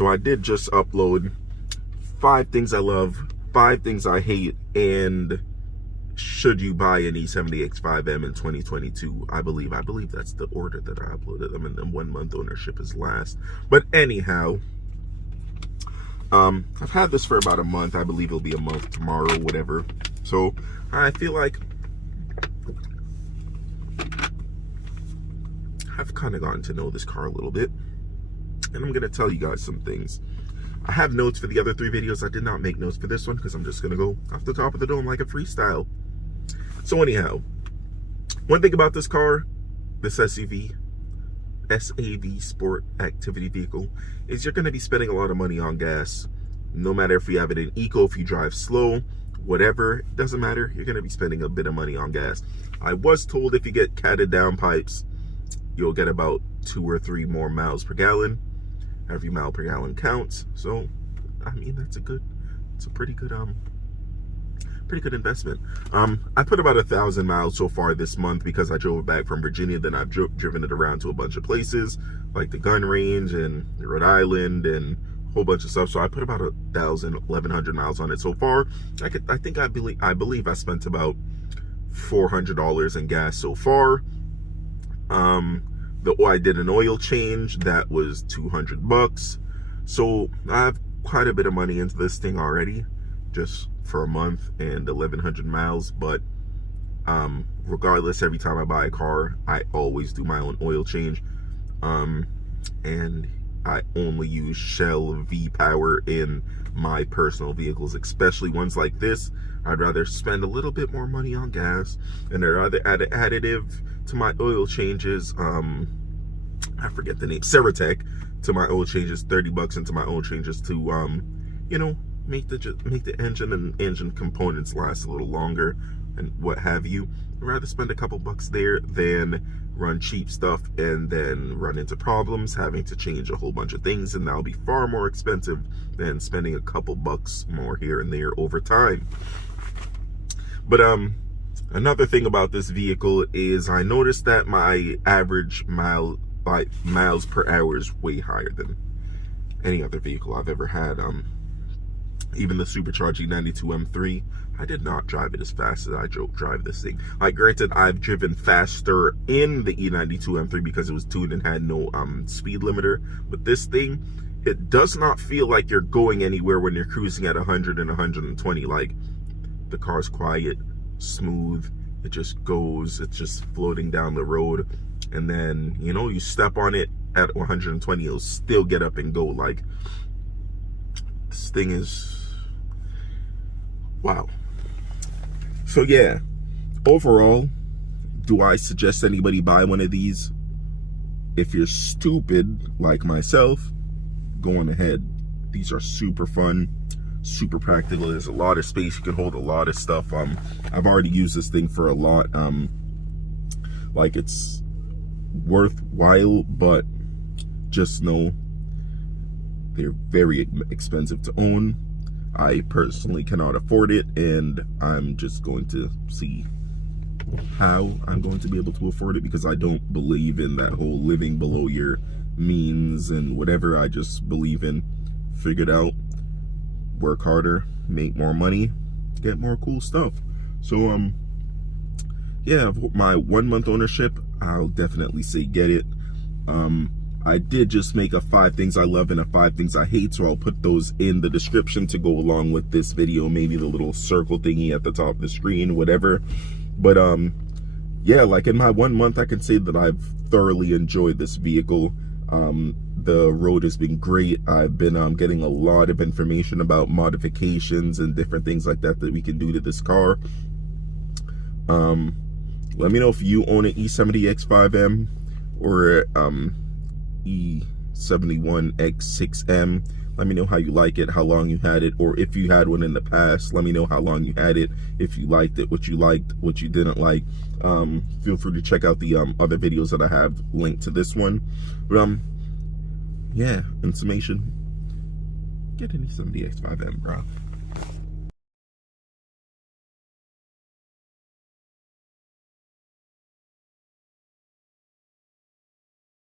So I did just upload 5 things I love, 5 things I hate, and should you buy an E70 X5m in 2022? I believe that's the order that I uploaded them in. The 1 month ownership is last. But anyhow, I've had this for about a month. I believe it'll be a month tomorrow, whatever. So I feel like I've kind of gotten to know this car a little bit, and I'm gonna tell you guys some things. I have notes for the other 3 videos. I did not make notes for this one because I'm just gonna go off the top of the dome like a freestyle. So anyhow, one thing about this car, this SAV sport activity vehicle, is you're gonna be spending a lot of money on gas. No matter if you have it in eco, if you drive slow, whatever, it doesn't matter, you're gonna be spending a bit of money on gas. I was told if you get catted down pipes, you'll get about 2 or 3 more miles per gallon. Every mile per gallon counts. So I mean, it's a pretty good investment. I put about 1,000 miles so far this month because I drove it back from Virginia. Then I've driven it around to a bunch of places like the gun range and Rhode Island and a whole bunch of stuff. So I put about 1,100 miles on it so far. I believe I spent about $400 in gas so far. I did an oil change that was $200. So I have quite a bit of money into this thing already, just for a month and 1,100 miles. But regardless, every time I buy a car, I always do my own oil change. And I only use Shell V-Power in my personal vehicles, especially ones like this. I'd rather spend a little bit more money on gas, and I'd rather add an additive to my oil changes. I forget the name, Ceratec, to my oil changes, $30 into my oil changes to you know, make the engine and engine components last a little longer and what have you. I'd rather spend a couple bucks there than run cheap stuff and then run into problems having to change a whole bunch of things, and that'll be far more expensive than spending a couple bucks more here and there over time. But another thing about this vehicle is I noticed that my average miles per hour is way higher than any other vehicle I've ever had. Even the supercharged E92 M3, I did not drive it as fast as I drive this thing. Like, granted, I've driven faster in the E92 M3 because it was tuned and had no speed limiter, but this thing, it does not feel like you're going anywhere when you're cruising at 100 and 120. Like, the car's quiet, smooth, it just goes, it's just floating down the road. And then, you know, you step on it at 120, it'll still get up and go. Like, this thing is, wow. So yeah, overall, do I suggest anybody buy one of these? If you're stupid like myself, go on ahead. These are super fun, super practical. There's a lot of space, you can hold a lot of stuff. I've already used this thing for a lot. Like, it's worthwhile, but just know they're very expensive to own. I personally cannot afford it, and I'm just going to see how I'm going to be able to afford it, because I don't believe in that whole living below your means and whatever. I just believe in figure it out, work harder, make more money, get more cool stuff. So yeah, my 1 month ownership, I'll definitely say get it. I did just make a 5 things I love and a 5 things I hate, so I'll put those in the description to go along with this video, maybe the little circle thingy at the top of the screen, whatever. But yeah, like, in my 1 month, I can say that I've thoroughly enjoyed this vehicle. The road has been great. I've been getting a lot of information about modifications and different things like that that we can do to this car. Let me know if you own an E70 X5m or E71 X6m. Let me know how you like it, how long you had it, or if you had one in the past, let me know how long you had it, if you liked it, what you liked, what you didn't like. Feel free to check out the other videos that I have linked to this one. But yeah, in summation, get an E70 X5m, bro.